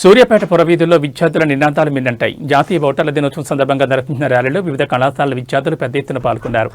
సూర్యాపేట పురవీధుల్లో విద్యార్థుల నినాదాలు మిన్నంటాయి. జాతీయ ఓటర్ల దినోత్సవం సందర్భంగా నిర్వహించిన ర్యాలీలో వివిధ కళాశాలల విద్యార్థులు పెద్ద ఎత్తున పాల్గొన్నారు.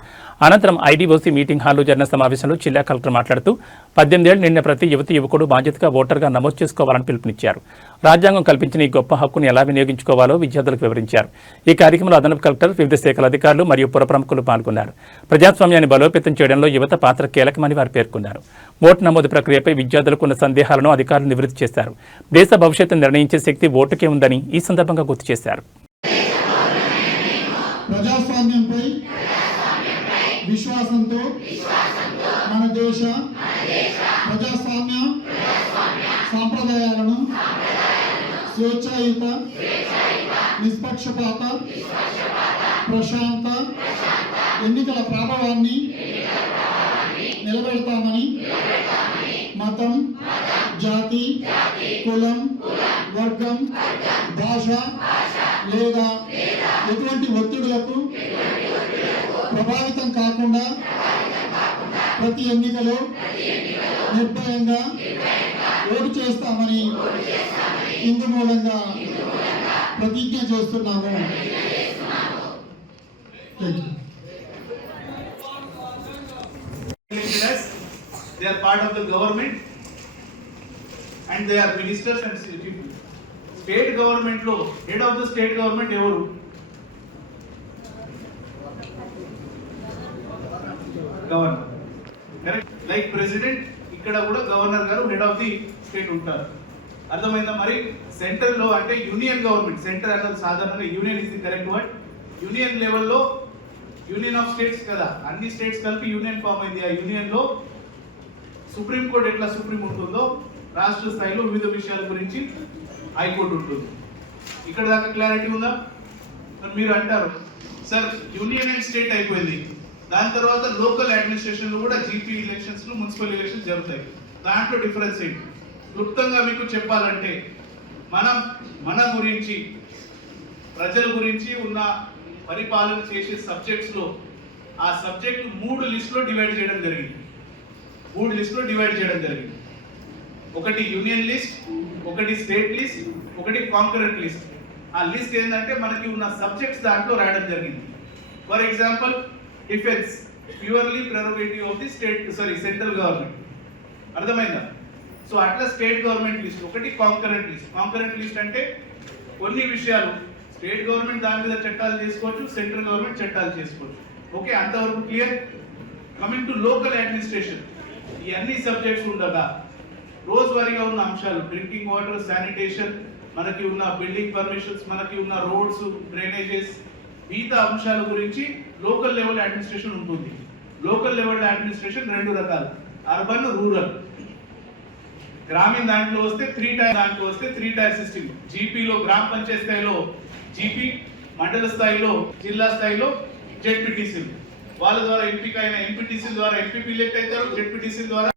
అనంతరం ఐడీఓసీ మీటింగ్ హాల్లో జరిగిన సమావేశంలో జిల్లా కలెక్టర్ మాట్లాడుతూ 18 ఏళ్లు నిండిన ప్రతి యువకుడు బాధ్యతగా ఓటర్గా నమోదు చేసుకోవాలని పిలుపునిచ్చారు. రాజ్యాంగం కల్పించిన ఈ గొప్ప హక్కును ఎలా వినియోగించుకోవాలో విద్యార్థులకు వివరించారు. ఈ కార్యక్రమంలో అదనపు కలెక్టర్, వివిధ శాఖల అధికారులు మరియు పుర ప్రముఖులు పాల్గొన్నారు. ప్రజాస్వామ్యాన్ని బలోపేతం చేయడంలో యువత పాత్ర కీలకమని వారు పేర్కొన్నారు. ఓటు నమోదు ప్రక్రియపై విద్యార్థులకు ఉన్న సందేహాలను అధికారులు నివృత్తి చేశారు. దేశ భవిష్యత్తు నిర్ణయించే శక్తి ఓటుకే ఉందని ఈ సందర్భంగా గుర్తు చేశారు. ప్రజాస్వామ్యంపై విశ్వాసంతో మన దేశ ప్రజాస్వామ్య సాంప్రదాయాలను స్వేచ్ఛాయుత, నిష్పక్షపాత, ప్రశాంత ఎన్నికల ప్రభావాన్ని నిలబెడతామని మతం, జాతి, కులం, వర్గం, భాష లేదా ఎటువంటి ఒత్తిడులకు ప్రభావితం కాకుండా ప్రతి ఎన్నికలో నిర్భయంగా ఓటు చేస్తామని ఇందు మూలంగా ప్రతిజ్ఞ చేస్తున్నాము. They are part of the government and they are ministers and state government lo head of the state government evaru governor, correct? Like president ikkada kuda governor garu head of the state untaru. అర్థమైందా? మరి central లో అంటే union government, centre అన్నది సాధారణంగా union is the correct word. Union లెవెల్లో union of states కదా, అన్ని states కలిపి యూనియన్ ఫామ్ అయింది. ఆ యూనియన్ లో సుప్రీం కోర్టు ఎట్లా సుప్రీం ఉంటుందో రాష్ట్ర స్థాయిలో వివిధ విషయాల గురించి హైకోర్టు ఉంటుంది. ఇక్కడ దాకా క్లారిటీ ఉందా? మీరు అంటారు సార్ యూనియన్ అండ్ స్టేట్ అయిపోయింది, దాని తర్వాత లోకల్ అడ్మినిస్ట్రేషన్లో కూడా జీపీ ఎలక్షన్స్, మున్సిపల్ ఎలక్షన్స్ జరుగుతాయి. దాంట్లో డిఫరెన్స్ ఏంటి క్లుప్తంగా మీకు చెప్పాలంటే, మన గురించి, ప్రజల గురించి ఉన్న పరిపాలన చేసే సబ్జెక్ట్స్లో ఆ సబ్జెక్ట్ 3 లిస్టులో డివైడ్ చేయడం జరిగింది. 3 లిస్టులో డివైడ్ చేయడం జరిగింది. ఒకటి యూనియన్ లిస్ట్, ఒకటి స్టేట్ లిస్ట్, ఒకటి కాంకరెంట్ లిస్ట్. ఆ లిస్ట్ ఏంటంటే మనకి ఉన్న సబ్జెక్ట్స్ దాంట్లో రాయడం జరిగింది. For example defence purely prerogative of the central government. అర్థమైందా? సో అట్లా స్టేట్ గవర్నమెంట్ లిస్ట్ ఒకటి, కాంకరెంట్ లిస్ట్. కాంకరెంట్ లిస్ట్ అంటే కొన్ని విషయాలు స్టేట్ గవర్నమెంట్ దాని మీద చట్టాలు చేసుకోవచ్చు, సెంట్రల్ గవర్నమెంట్ చట్టాలు చేసుకోవచ్చు. ఓకే, అంతవరకు clear. Coming to local administration, ఈ అన్ని సబ్జెక్ట్స్ ఉండగా రోజువారీగా ఉన్న అంశాలు, డ్రింకింగ్ వాటర్, శానిటేషన్, మనకి ఉన్న బిల్డింగ్ పర్మిషన్స్, మనకి ఉన్న రోడ్స్, డ్రైనేజెస్, మిగతా అంశాల గురించి లోకల్ లెవెల్ అడ్మినిస్ట్రేషన్ ఉంటుంది. లోకల్ లెవెల్ అడ్మినిస్ట్రేషన్ 2 రకాలు, అర్బన్, రూరల్. గ్రామీణ దాంట్లో వస్తే 3 టైర్ సిస్టమ్. జీపీలో గ్రామ పంచాయతీ స్థాయిలో జీపీ, మండల స్థాయిలో, జిల్లా స్థాయిలో జెడ్పీటీసీ. వాళ్ళ ద్వారా ఎంపిక అయిన ఎంపీటీసీ ద్వారా ఎంపీపీ ఎలెక్ట్ అవుతారు, జెడ్పీటీసీ ద్వారా